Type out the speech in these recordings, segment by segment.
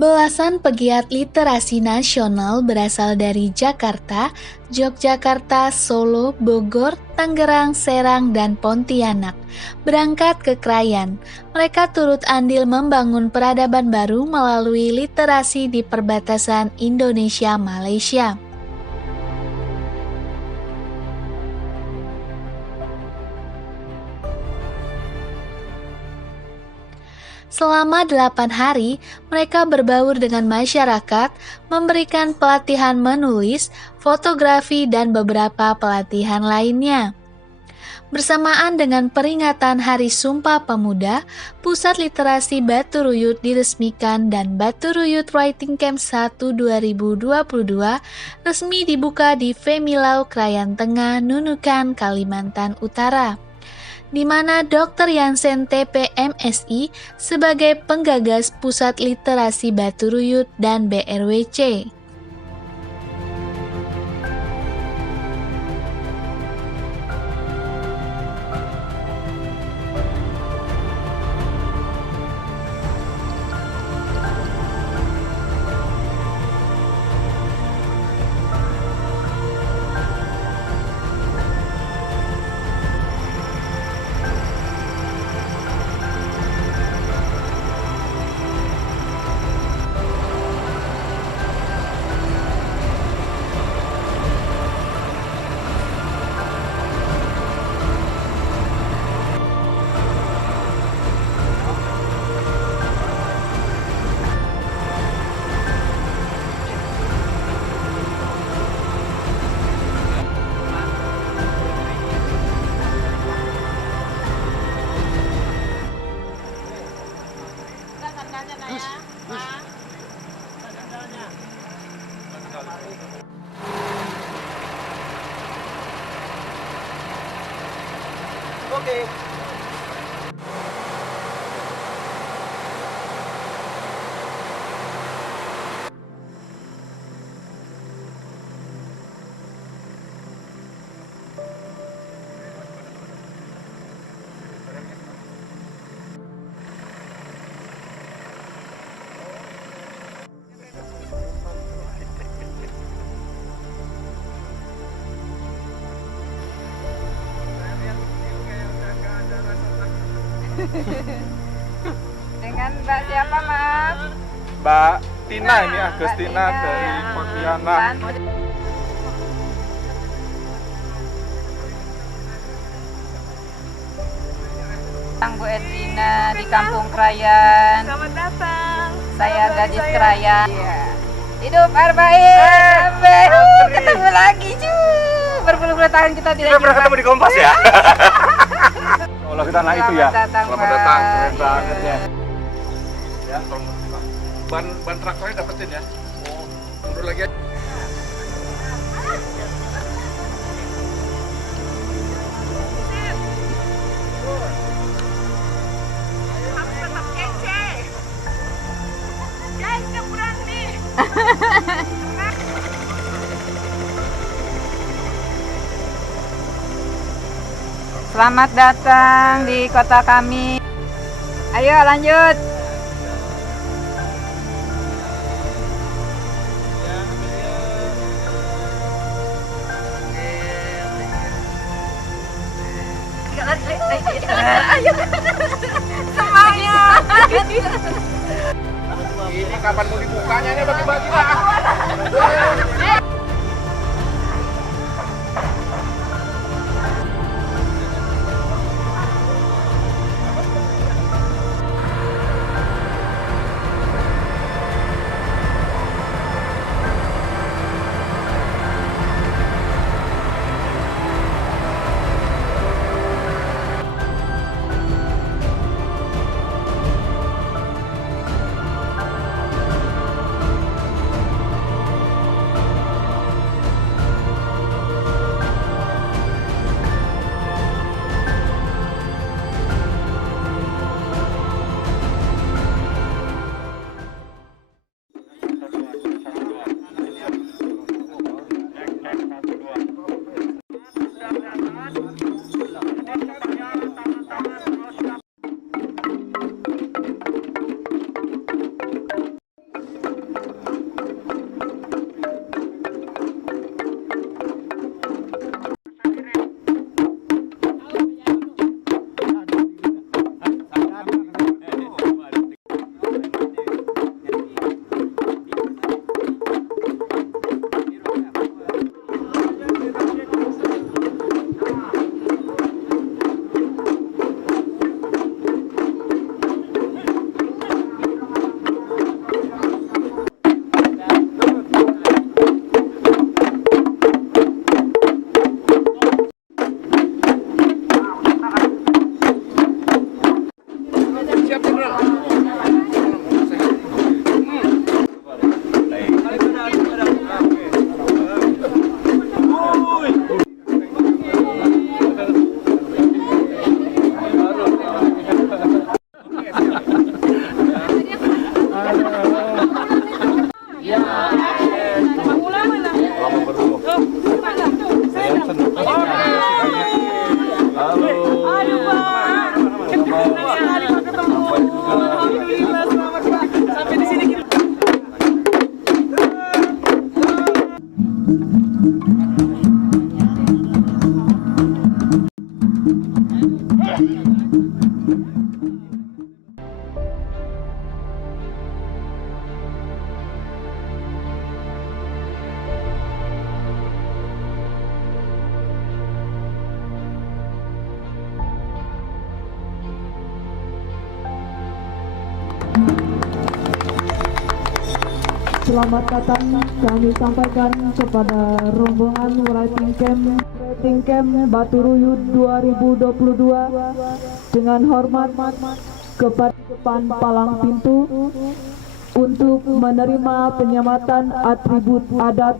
Belasan pegiat literasi nasional berasal dari Jakarta, Yogyakarta, Solo, Bogor, Tangerang, Serang, dan Pontianak berangkat ke Krayan. Mereka turut andil membangun peradaban baru melalui literasi di perbatasan Indonesia-Malaysia. Selama 8 hari, mereka berbaur dengan masyarakat, memberikan pelatihan menulis, fotografi, dan beberapa pelatihan lainnya. Bersamaan dengan peringatan Hari Sumpah Pemuda, Pusat Literasi Batu Ruyut diresmikan dan Batu Ruyut Writing Camp 1 2022 resmi dibuka di Femilau, Krayan Tengah, Nunukan, Kalimantan Utara, di mana Dr. Yansen TP MSI sebagai penggagas Pusat Literasi Batu Ruyut dan BRWC. Oke. Dengan Mbak siapa, Mas? Mbak Tina ini, Agustina dari Pontianak. Bu Edrina di Kampung Krayan. Selamat datang. Saya gadis Krayan. Iya. Hidup Arbain. Ketemu lagi, berpuluh-puluh tahun kita tidak Kita pernah ketemu di Kompas ya? Allah kita naik itu ya. Selamat datang. Keren banget ya. Ya, ban traktornya dapetin ya. Mundur lagi aja. Harus tetap kece. Guys, nyebrang nih. Selamat datang di kota kami. Ayo lanjut. Ayo. Semangat. Ini kapan mau dibukanya nih bagi-bagi lah. Selamat datang kami sampaikan kepada rombongan Writing Camp Baturuyut 2022 dengan hormat kepada depan palang pintu untuk menerima penyematan atribut adat.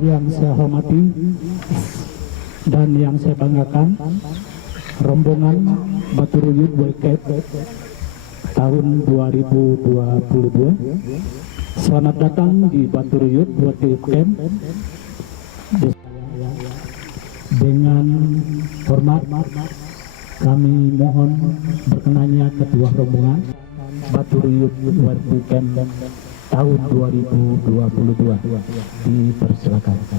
Yang saya hormati dan yang saya banggakan, rombongan Baturuyut World tahun 2022. Selamat datang di Baturuyut World Camp. Dengan hormat kami mohon berkenannya ketua rombongan Baturuyut World Camp tahun 2022 dipersilakan.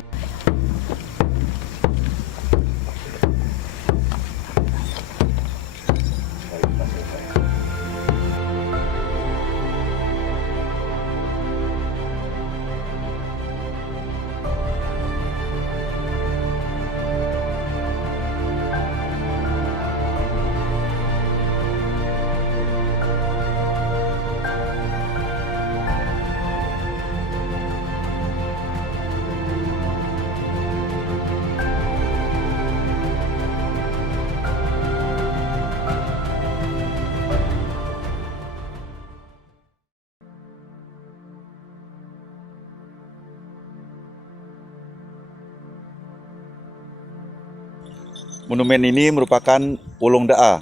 Monumen ini merupakan Ulung Da'a,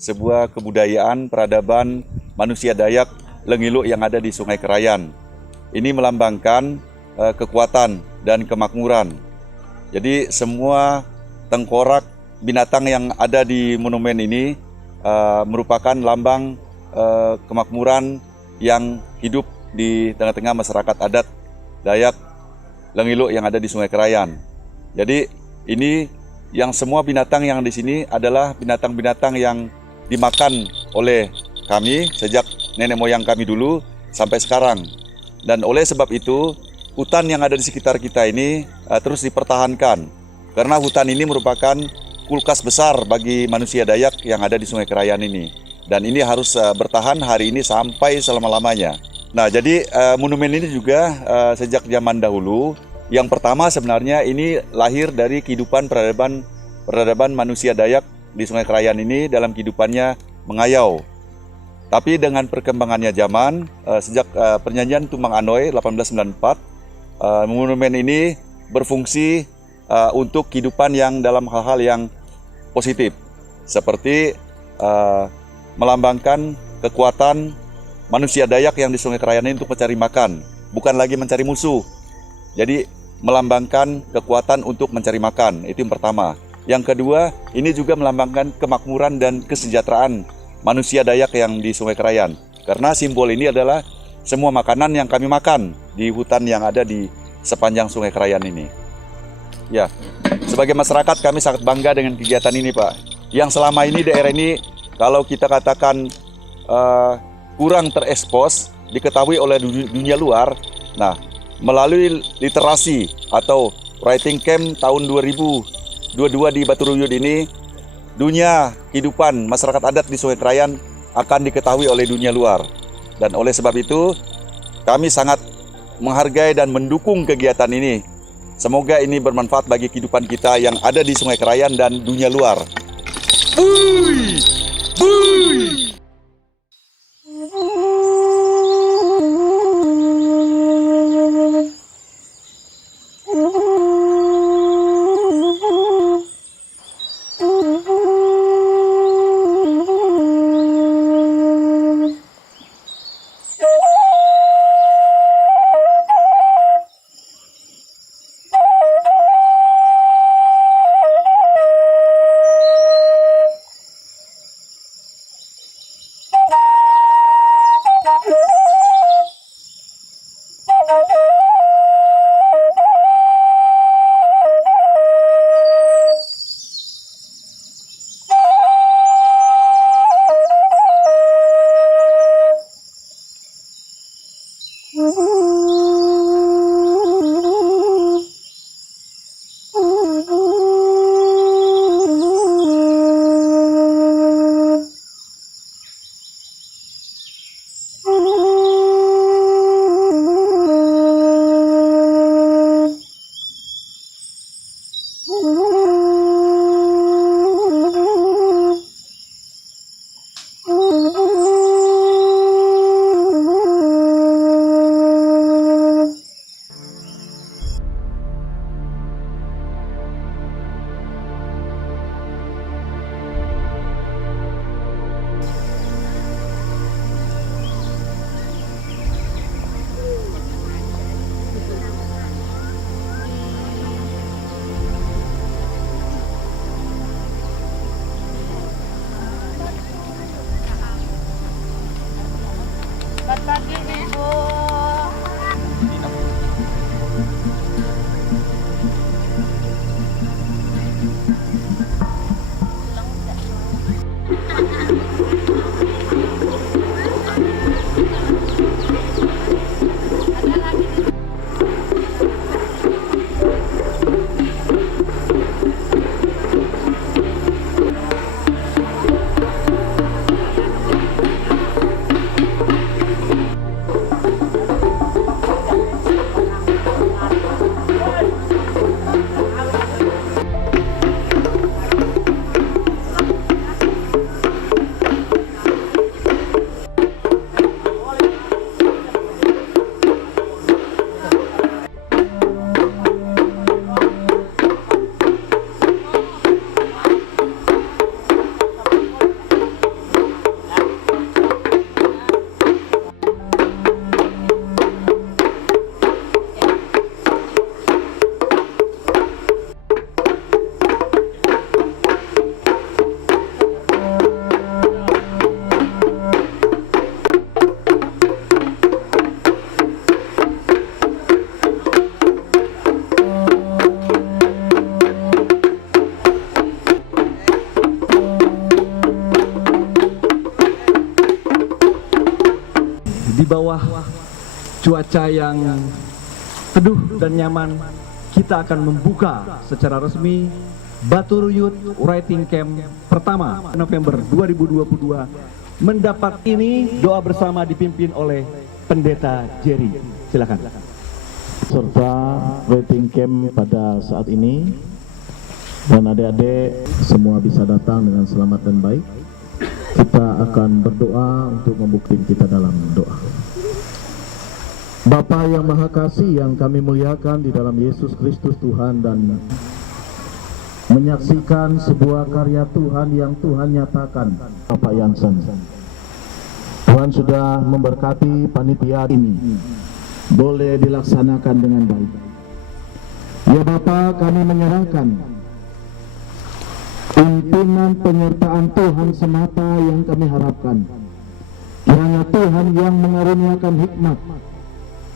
sebuah kebudayaan peradaban manusia Dayak Lengiluk yang ada di Sungai Kerayan. Ini melambangkan kekuatan dan kemakmuran. Jadi semua tengkorak binatang yang ada di monumen ini merupakan lambang kemakmuran yang hidup di tengah-tengah masyarakat adat Dayak Lengiluk yang ada di Sungai Kerayan. Jadi ini yang semua binatang yang di sini adalah binatang-binatang yang dimakan oleh kami sejak nenek moyang kami dulu sampai sekarang. Dan oleh sebab itu, hutan yang ada di sekitar kita ini terus dipertahankan. Karena hutan ini merupakan kulkas besar bagi manusia Dayak yang ada di Sungai Kerayan ini. Dan ini harus bertahan hari ini sampai selama-lamanya. Nah, jadi monumen ini juga sejak zaman dahulu, yang pertama sebenarnya ini lahir dari kehidupan peradaban manusia Dayak di Sungai Kerayan ini dalam kehidupannya mengayau. Tapi dengan perkembangannya zaman, sejak perjanjian Tumbang Anoy 1894, monumen ini berfungsi untuk kehidupan yang dalam hal-hal yang positif, seperti melambangkan kekuatan manusia Dayak yang di Sungai Kerayan ini untuk mencari makan, bukan lagi mencari musuh. Jadi melambangkan kekuatan untuk mencari makan, itu yang pertama. Yang kedua, ini juga melambangkan kemakmuran dan kesejahteraan manusia Dayak yang di Sungai Kerayan. Karena simbol ini adalah semua makanan yang kami makan di hutan yang ada di sepanjang Sungai Kerayan ini. Ya, sebagai masyarakat kami sangat bangga dengan kegiatan ini, Pak. Yang selama ini daerah ini, kalau kita katakan kurang terekspos, diketahui oleh dunia luar. Nah, melalui literasi atau writing camp tahun 2022 di Baturuyut ini, dunia kehidupan masyarakat adat di Sungai Kerayan akan diketahui oleh dunia luar. Dan oleh sebab itu, kami sangat menghargai dan mendukung kegiatan ini. Semoga ini bermanfaat bagi kehidupan kita yang ada di Sungai Kerayan dan dunia luar. Bui! Bui! kaki ibu. Di bawah cuaca yang teduh dan nyaman, kita akan membuka secara resmi Baturuyut Writing Camp pertama November 2022. Mendapat ini doa bersama dipimpin oleh Pendeta Jerry. Silakan. Serta writing camp pada saat ini, dan adik-adik semua bisa datang dengan selamat dan baik. Kita akan berdoa untuk membuktikan kita dalam doa. Bapa yang Maha Kasih yang kami muliakan di dalam Yesus Kristus Tuhan, dan menyaksikan sebuah karya Tuhan yang Tuhan nyatakan. Bapak Yansen, Tuhan sudah memberkati panitia ini, boleh dilaksanakan dengan baik. Ya Bapa, kami menyerahkan pimpinan penyertaan Tuhan semata yang kami harapkan. Kiranya Tuhan yang mengaruniakan hikmat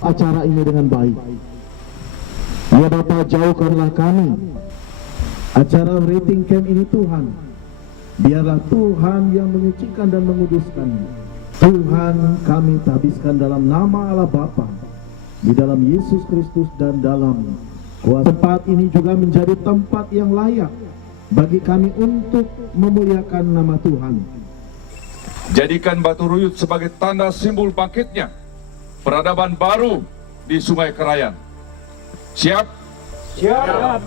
acara ini dengan baik. Ya Bapa, jauhkanlah kami acara writing camp ini Tuhan. Biarlah Tuhan yang menyucikan dan menguduskan. Tuhan, kami tabiskan dalam nama Allah Bapa, di dalam Yesus Kristus, dan dalam kuasa. Tempat ini juga menjadi tempat yang layak bagi kami untuk memuliakan nama Tuhan. Jadikan Baturuyut sebagai tanda simbol bangkitnya peradaban baru di Sungai Kerayan. Siap? Siap.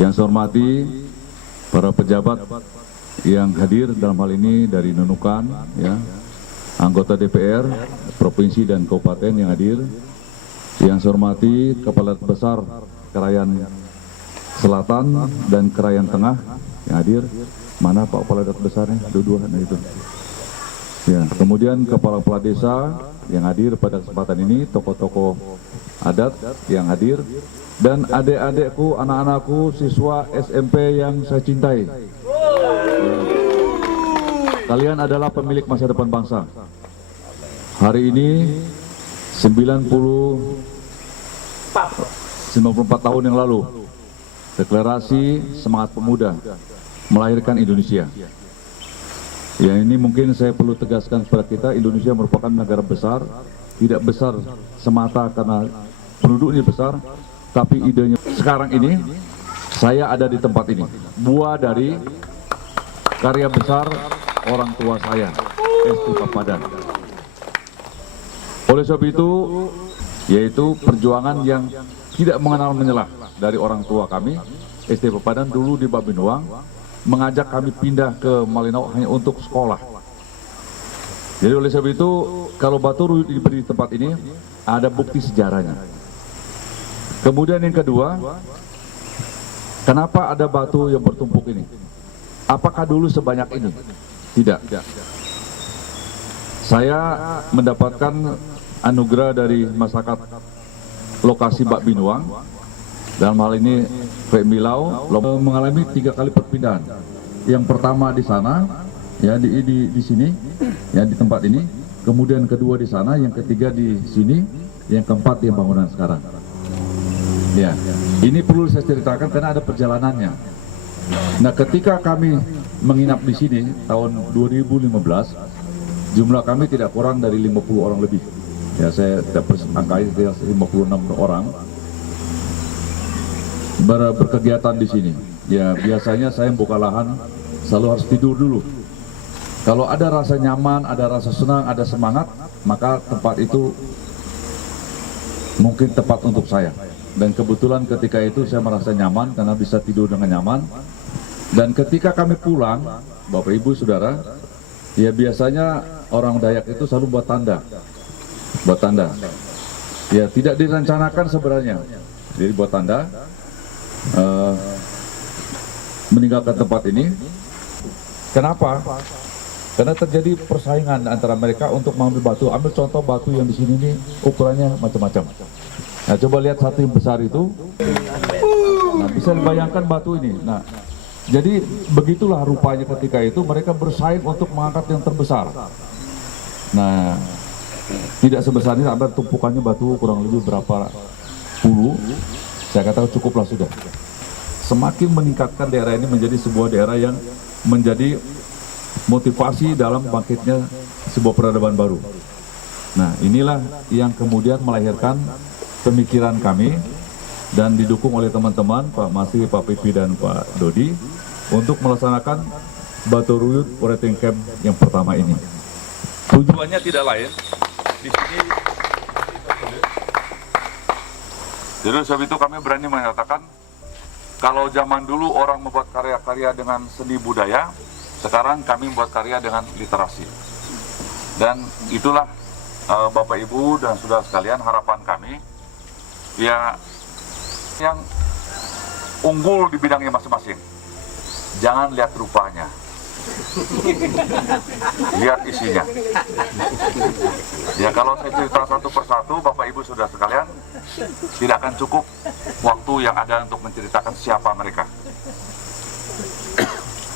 Yang saya hormati para pejabat yang hadir dalam hal ini dari Nunukan, ya, anggota DPR provinsi dan kabupaten yang hadir. Yang saya hormati Kepala Besar Kerayan Selatan dan Kerayan Tengah yang hadir. Mana Pak Kepala Besarnya? Dua-dua itu. Ya, kemudian Kepala Desa yang hadir pada kesempatan ini, tokoh-tokoh adat yang hadir, dan adik-adikku, anak-anakku, siswa SMP yang saya cintai. Kalian adalah pemilik masa depan bangsa. Hari ini 94 tahun yang lalu, deklarasi Semangat Pemuda melahirkan Indonesia. Ya, ini mungkin saya perlu tegaskan kepada kita, Indonesia merupakan negara besar tidak besar semata karena penduduknya besar, tapi idenya. Sekarang ini saya ada di tempat ini, buah dari karya besar orang tua saya, SD Papadan. Oleh sebab itu, yaitu perjuangan yang tidak mengenal menyelah dari orang tua kami, SD Papadan dulu di Babinuang, mengajak kami pindah ke Malinau hanya untuk sekolah. Jadi oleh sebab itu, kalau batu ruyut diberi di tempat ini, ada bukti sejarahnya. Kemudian yang kedua, kenapa ada batu yang bertumpuk ini? Apakah dulu sebanyak ini? Tidak. Saya mendapatkan anugerah dari masyarakat lokasi Babinuang, dalam hal ini Pak Milau, mengalami 3 kali perpindahan. Yang pertama di sana, ya di sini, ya di tempat ini. Kemudian kedua di sana, yang ketiga di sini, yang keempat di bangunan sekarang. Ya, ini perlu saya ceritakan karena ada perjalanannya. Nah, ketika kami menginap di sini tahun 2015, jumlah kami tidak kurang dari 50 orang lebih. Ya, saya tidak angkai 56 orang berkegiatan di sini. Ya, biasanya saya buka lahan selalu harus tidur dulu. Kalau ada rasa nyaman, ada rasa senang, ada semangat, maka tempat itu mungkin tepat untuk saya. Dan kebetulan ketika itu saya merasa nyaman karena bisa tidur dengan nyaman. Dan ketika kami pulang, Bapak Ibu Saudara, ya biasanya orang Dayak itu selalu buat tanda. Buat tanda. Ya tidak direncanakan sebenarnya. Jadi buat tanda meninggalkan tempat ini. Kenapa? Karena terjadi persaingan antara mereka untuk mengambil batu. Ambil contoh batu yang di sini ini ukurannya macam-macam. Nah, coba lihat satu yang besar itu. Nah, bisa dibayangkan batu ini. Nah, jadi begitulah rupanya ketika itu mereka bersaing untuk mengangkat yang terbesar. Nah, tidak sebesar ini, sampai tumpukannya batu kurang lebih berapa puluh. Saya kata cukuplah sudah. Semakin meningkatkan daerah ini menjadi sebuah daerah yang menjadi motivasi dalam bangkitnya sebuah peradaban baru. Nah, inilah yang kemudian melahirkan pemikiran kami dan didukung oleh teman-teman Pak Masri, Pak Pipi, dan Pak Dodi untuk melaksanakan batu ruyut Writing Camp yang pertama ini. Tujuannya tidak lain di sini. Jadi sebab itu kami berani menyatakan kalau zaman dulu orang membuat karya-karya dengan seni budaya, sekarang kami membuat karya dengan literasi. Dan itulah Bapak Ibu dan saudara sekalian harapan kami, ya yang unggul di bidangnya masing-masing. Jangan lihat rupanya, lihat isinya. Ya kalau saya cerita satu persatu, Bapak Ibu saudara sekalian, tidak akan cukup waktu yang ada untuk menceritakan siapa mereka.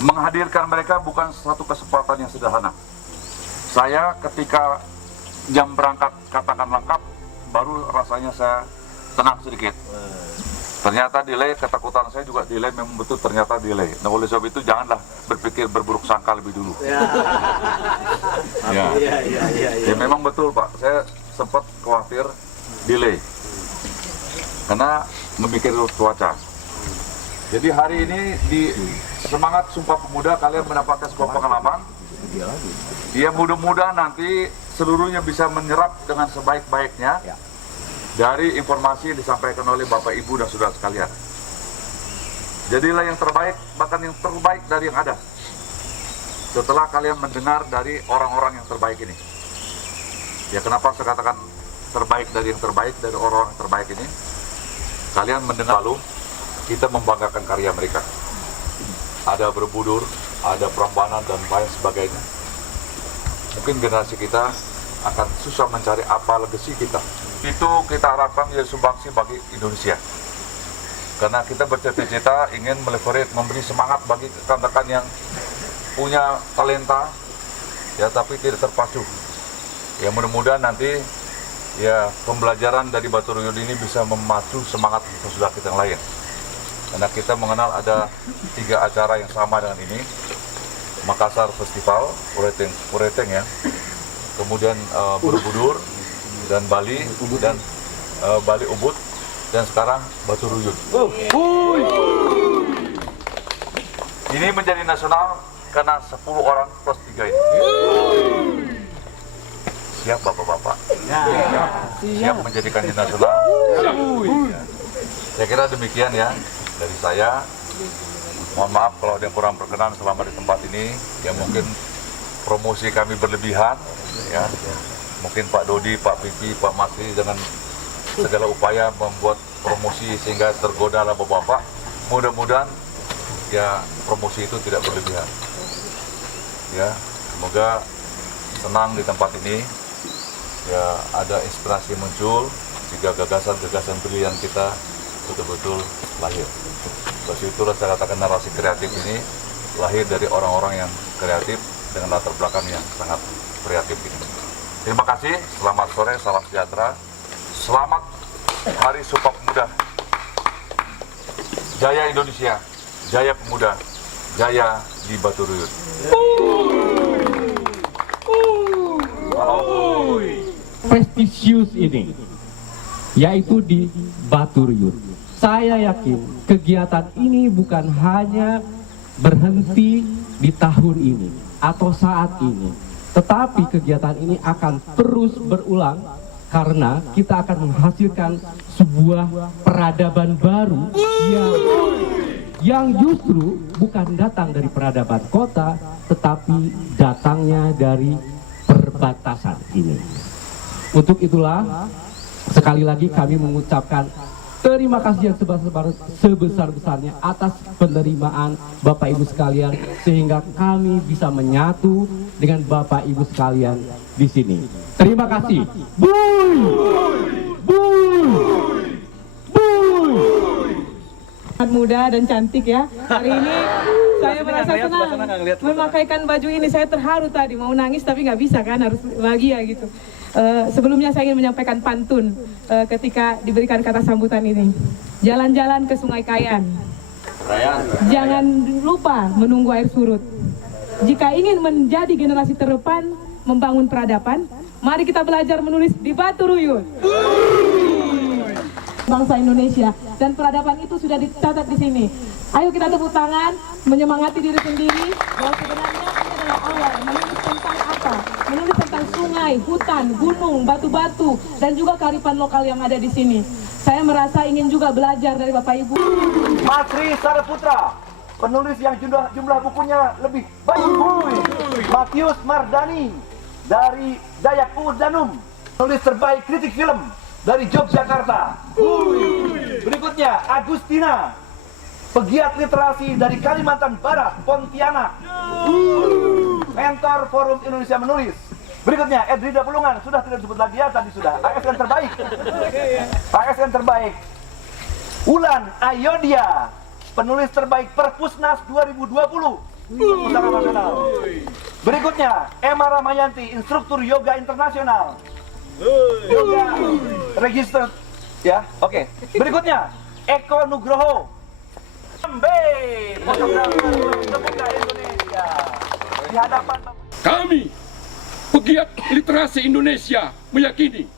Menghadirkan mereka bukan satu kesempatan yang sederhana. Saya ketika jam berangkat katakan lengkap, baru rasanya saya tenang sedikit. Ternyata delay, ketakutan saya juga delay, memang betul ternyata delay. Nah oleh sebab itu janganlah berpikir berburuk sangka lebih dulu. Ya memang betul Pak, saya sempat khawatir delay karena memikir cuaca. Jadi hari ini di Semangat Sumpah Pemuda kalian mendapatkan sebuah pengalaman. Ya mudah-mudahan nanti seluruhnya bisa menyerap dengan sebaik-baiknya dari informasi yang disampaikan oleh Bapak Ibu dan saudara sekalian. Jadilah yang terbaik, bahkan yang terbaik dari yang ada. Setelah kalian mendengar dari orang-orang yang terbaik ini. Ya kenapa saya katakan terbaik dari yang terbaik, dari orang-orang yang terbaik ini? Kalian mendengar lalu kita membanggakan karya mereka. Ada Berbudur, ada Prambanan dan lain sebagainya. Mungkin generasi kita akan susah mencari apa legasi kita. Itu kita harapkan menjadi sumbangsi bagi Indonesia. Karena kita bercita-cita ingin meleverage, memberi semangat bagi rekan-rekan yang punya talenta, ya tapi tidak terpacu. Ya mudah-mudahan nanti ya pembelajaran dari batu ruyut ini bisa memacu semangat saudara kita yang lain. Karena kita mengenal ada 3 acara yang sama dengan ini. Makassar Festival, Writing ya. Kemudian Borobudur, dan Bali dan Bali Ubud dan sekarang Batu Ruyut. Ini menjadi nasional karena 10 orang plus 3 ini. Siap bapak-bapak? Siap menjadikan nasional? Siap. Saya kira demikian ya dari saya. Mohon maaf kalau ada yang kurang berkenan selama di tempat ini. Ya mungkin promosi kami berlebihan. Ya, mungkin Pak Dodi, Pak Pipi, Pak Masri dengan segala upaya membuat promosi sehingga tergodalah bapak-bapak. Mudah-mudahan ya promosi itu tidak berlebihan. Ya, semoga senang di tempat ini. Ya, ada inspirasi muncul jika gagasan-gagasan brilian kita betul-betul lahir. Sebab itulah saya katakan narasi kreatif ini lahir dari orang-orang yang kreatif dengan latar belakang yang sangat kreatif ini. Terima kasih, selamat sore, salam sejahtera, selamat Hari Sumpah Pemuda. Jaya Indonesia, jaya pemuda, jaya di Batu Ruyut. Prestisius ini, yaitu di Batu Ruyut. Saya yakin kegiatan ini bukan hanya berhenti di tahun ini atau saat ini, tetapi kegiatan ini akan terus berulang karena kita akan menghasilkan sebuah peradaban baru yang justru bukan datang dari peradaban kota, tetapi datangnya dari perbatasan ini. Untuk itulah, sekali lagi kami mengucapkan terima kasih yang sebesar-besarnya atas penerimaan Bapak Ibu sekalian, sehingga kami bisa menyatu dengan Bapak Ibu sekalian di sini. Terima kasih. Buy! Muda dan cantik ya. Hari ini saya merasa senang memakaikan baju ini. Saya terharu tadi, mau nangis tapi nggak bisa kan, harus bahagia gitu. Sebelumnya saya ingin menyampaikan pantun ketika diberikan kata sambutan ini. Jalan-jalan ke Sungai Kayan, jangan lupa menunggu air surut. Jika ingin menjadi generasi terdepan membangun peradaban, mari kita belajar menulis di Batu Ruyut. Bangsa Indonesia dan peradaban itu sudah dicatat di sini. Ayo kita tepuk tangan, menyemangati diri sendiri bahwa sebenarnya ini adalah awal menulis tentang apa? Menulis tentang sungai, hutan, gunung, batu-batu dan juga kearifan lokal yang ada di sini. Saya merasa ingin juga belajar dari Bapak Ibu. Masri Saraputra, penulis yang jumlah bukunya lebih banyak. Matius Mardani dari Dayak Danum, penulis terbaik kritik film dari Yogyakarta. Berikutnya Agustina, pegiat literasi dari Kalimantan Barat, Pontianak, mentor Forum Indonesia Menulis. Berikutnya Edrida Pelungan, sudah tidak disebut lagi ya, tadi sudah. ASN terbaik. ASN terbaik. Ulan Ayodia, penulis terbaik Perpusnas 2020. Perpustakaan Nasional. Berikutnya Emma Ramayanti, instruktur yoga internasional. Yoga registered ya. Oke. Berikutnya Eko Nugroho, fotografer terbuka Indonesia. Di hadapan Kami, pegiat literasi Indonesia, meyakini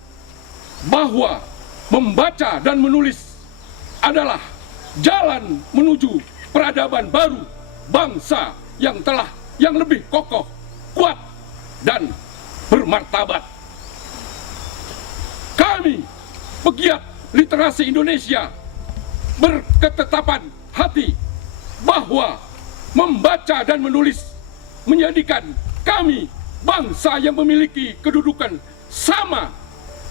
bahwa membaca dan menulis adalah jalan menuju peradaban baru bangsa yang lebih kokoh, kuat, dan bermartabat. Kami, pegiat literasi Indonesia, berketetapan hati bahwa membaca dan menulis menjadikan kami bangsa yang memiliki kedudukan sama,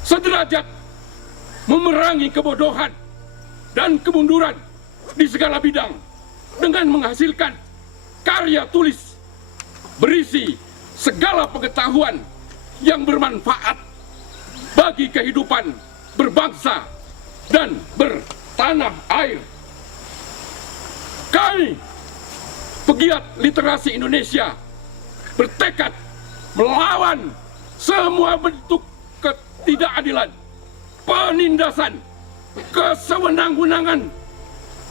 sederajat, memerangi kebodohan dan kemunduran di segala bidang dengan menghasilkan karya tulis berisi segala pengetahuan yang bermanfaat bagi kehidupan berbangsa dan bertanah air. Kami, pegiat literasi Indonesia, bertekad melawan semua bentuk ketidakadilan, penindasan, kesewenang-wenangan,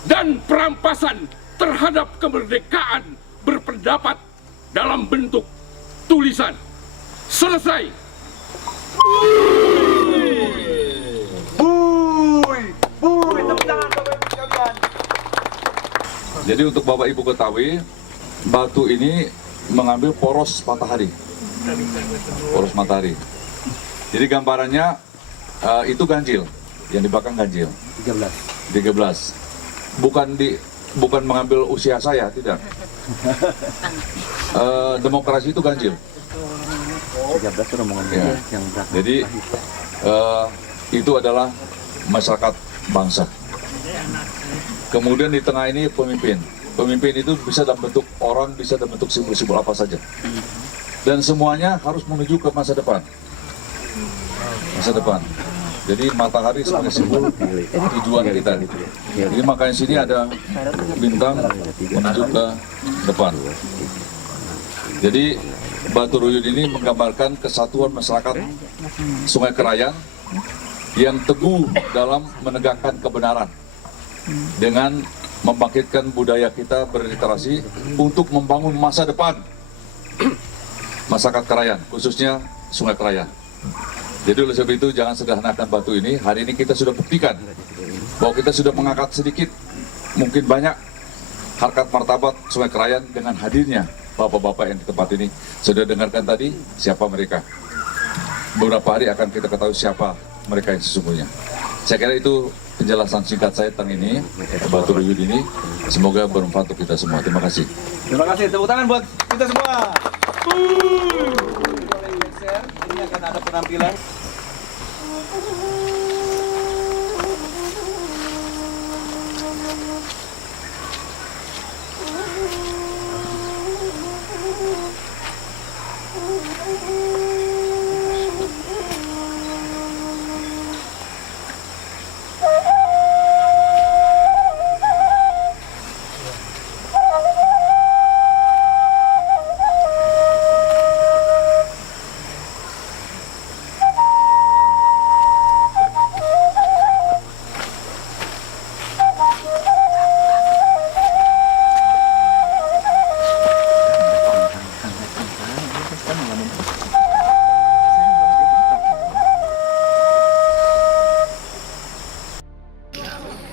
dan perampasan terhadap kemerdekaan berpendapat dalam bentuk tulisan. Selesai. Jadi untuk Bapak Ibu ketahui, batu ini mengambil poros matahari. Poros matahari. Jadi gambarannya itu ganjil, yang di belakang ganjil. 13. Bukan mengambil usia saya, tidak. Demokrasi itu ganjil. 13 itu rombongan Ya. yang belakang. Jadi itu adalah masyarakat bangsa. Kemudian di tengah ini pemimpin. Pemimpin itu bisa dalam bentuk orang, bisa dalam bentuk simbol-simbol apa saja. Dan semuanya harus menuju ke masa depan. Masa depan. Jadi matahari sebagai simbol tujuan kita. Jadi makanya sini ada bintang menuju ke depan. Jadi Batu Ruyut ini menggambarkan kesatuan masyarakat Sungai Kerayan yang teguh dalam menegakkan kebenaran dengan membangkitkan budaya kita berliterasi untuk membangun masa depan masyarakat Kerayan, khususnya Sungai Kerayan. Jadi oleh sebab itu jangan sederhanakan batu ini. Hari ini kita sudah buktikan bahwa kita sudah mengangkat sedikit, mungkin banyak harkat martabat Sungai Kerayan dengan hadirnya bapak-bapak yang di tempat ini. Sudah dengarkan tadi siapa mereka. Beberapa hari akan kita ketahui siapa mereka yang sesungguhnya. Saya kira itu penjelasan singkat saya tentang ini, Batu Ruyut ini. Semoga bermanfaat untuk kita semua. Terima kasih. Terima kasih, tepuk tangan buat kita semua. Ini akan ada penampilan.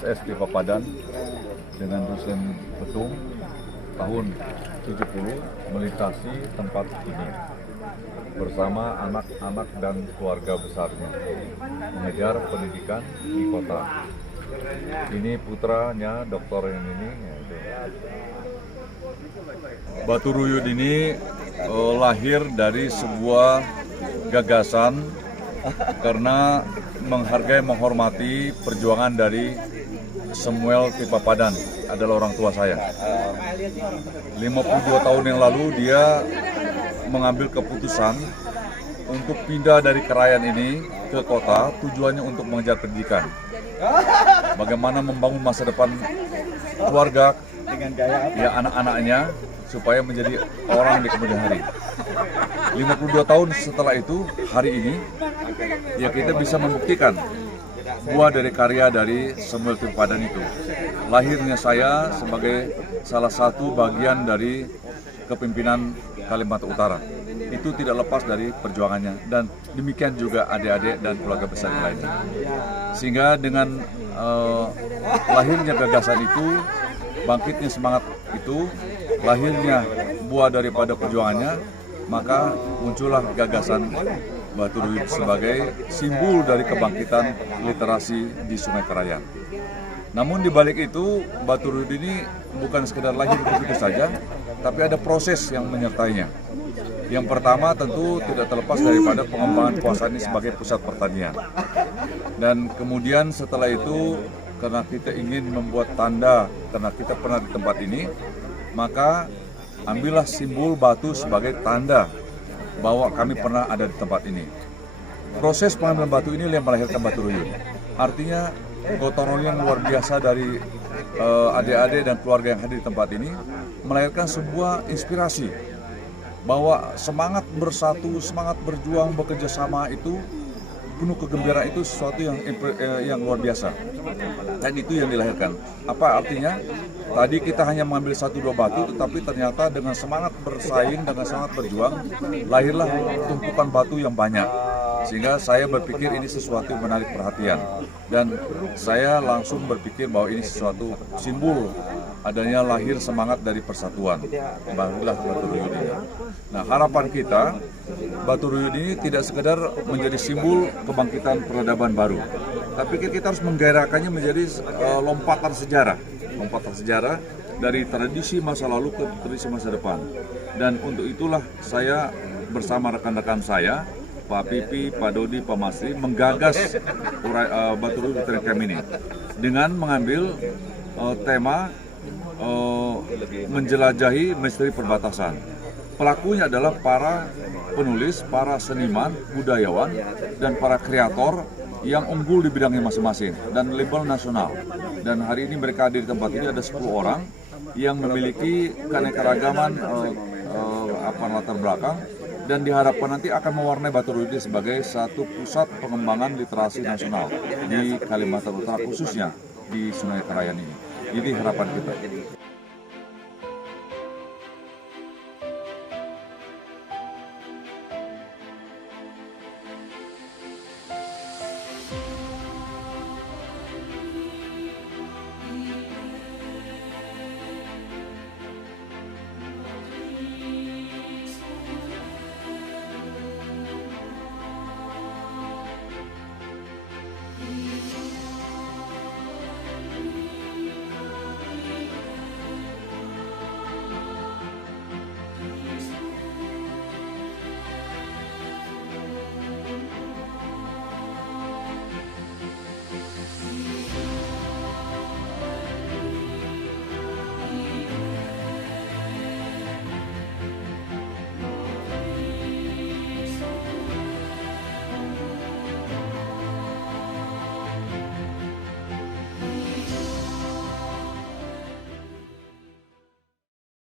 SD Papadan dengan dosen Petung tahun 70 melintasi tempat ini bersama anak-anak dan keluarga besarnya mengejar pendidikan di kota. Ini putranya dokter yang ini. Batu Ruyut ini lahir dari sebuah gagasan karena menghargai, menghormati perjuangan dari Samuel T. Papadan, adalah orang tua saya. 52 tahun yang lalu dia mengambil keputusan untuk pindah dari Kerayan ini ke kota, tujuannya untuk mengejar pendidikan. Bagaimana membangun masa depan keluarga, ya anak-anaknya, supaya menjadi orang di kemudian hari. 52 tahun setelah itu, hari ini, ya kita bisa membuktikan buah dari karya dari Samuel T. Papadan itu. Lahirnya saya sebagai salah satu bagian dari kepimpinan Kalimantan Utara. Itu tidak lepas dari perjuangannya, dan demikian juga adik-adik dan keluarga besar yang lainnya. Sehingga dengan lahirnya gagasan itu, bangkitnya semangat itu, lahirnya buah daripada perjuangannya, maka muncullah gagasan Batu Ruyut sebagai simbol dari kebangkitan literasi di Sungai Kerayan. Namun di balik itu, Batu Ruyut ini bukan sekedar lahir begitu saja, tapi ada proses yang menyertainya. Yang pertama tentu tidak terlepas daripada pengembangan kawasan ini sebagai pusat pertanian. Dan kemudian setelah itu, karena kita ingin membuat tanda, karena kita pernah di tempat ini, maka ambillah simbol batu sebagai tanda bahwa kami pernah ada di tempat ini. Proses pengambilan batu ini yang melahirkan Batu Ruyut. Artinya gotong royong luar biasa dari adik-adik dan keluarga yang hadir di tempat ini melahirkan sebuah inspirasi bahwa semangat bersatu, semangat berjuang, bekerja sama itu, penuh kegembiraan itu sesuatu yang luar biasa. Dan itu yang dilahirkan. Apa artinya? Tadi kita hanya mengambil 1-2 batu, tetapi ternyata dengan semangat bersaing, dengan semangat berjuang, lahirlah tumpukan batu yang banyak. Sehingga saya berpikir ini sesuatu yang menarik perhatian. Dan saya langsung berpikir bahwa ini sesuatu simbol adanya lahir semangat dari persatuan. Barulah Baturuyut ini. Nah, harapan kita, Baturuyut ini tidak sekedar menjadi simbol kebangkitan peradaban baru, tapi kita harus menggairahkannya menjadi lompatan sejarah dari tradisi masa lalu ke tradisi masa depan. Dan untuk itulah saya bersama rekan-rekan saya, Pak Pipi, Pak Dodi, Pak Masri, menggagas Baturuyut Training Camp ini dengan mengambil tema menjelajahi misteri perbatasan. Pelakunya adalah para penulis, para seniman, budayawan, dan para kreator yang unggul di bidangnya masing-masing dan label nasional. Dan hari ini mereka hadir di tempat ini ada 10 orang yang memiliki keanekaragaman latar belakang, dan diharapkan nanti akan mewarnai Baturuyut sebagai satu pusat pengembangan literasi nasional di Kalimantan Utara, khususnya di Sungai Kerayan ini. Ini harapan kita.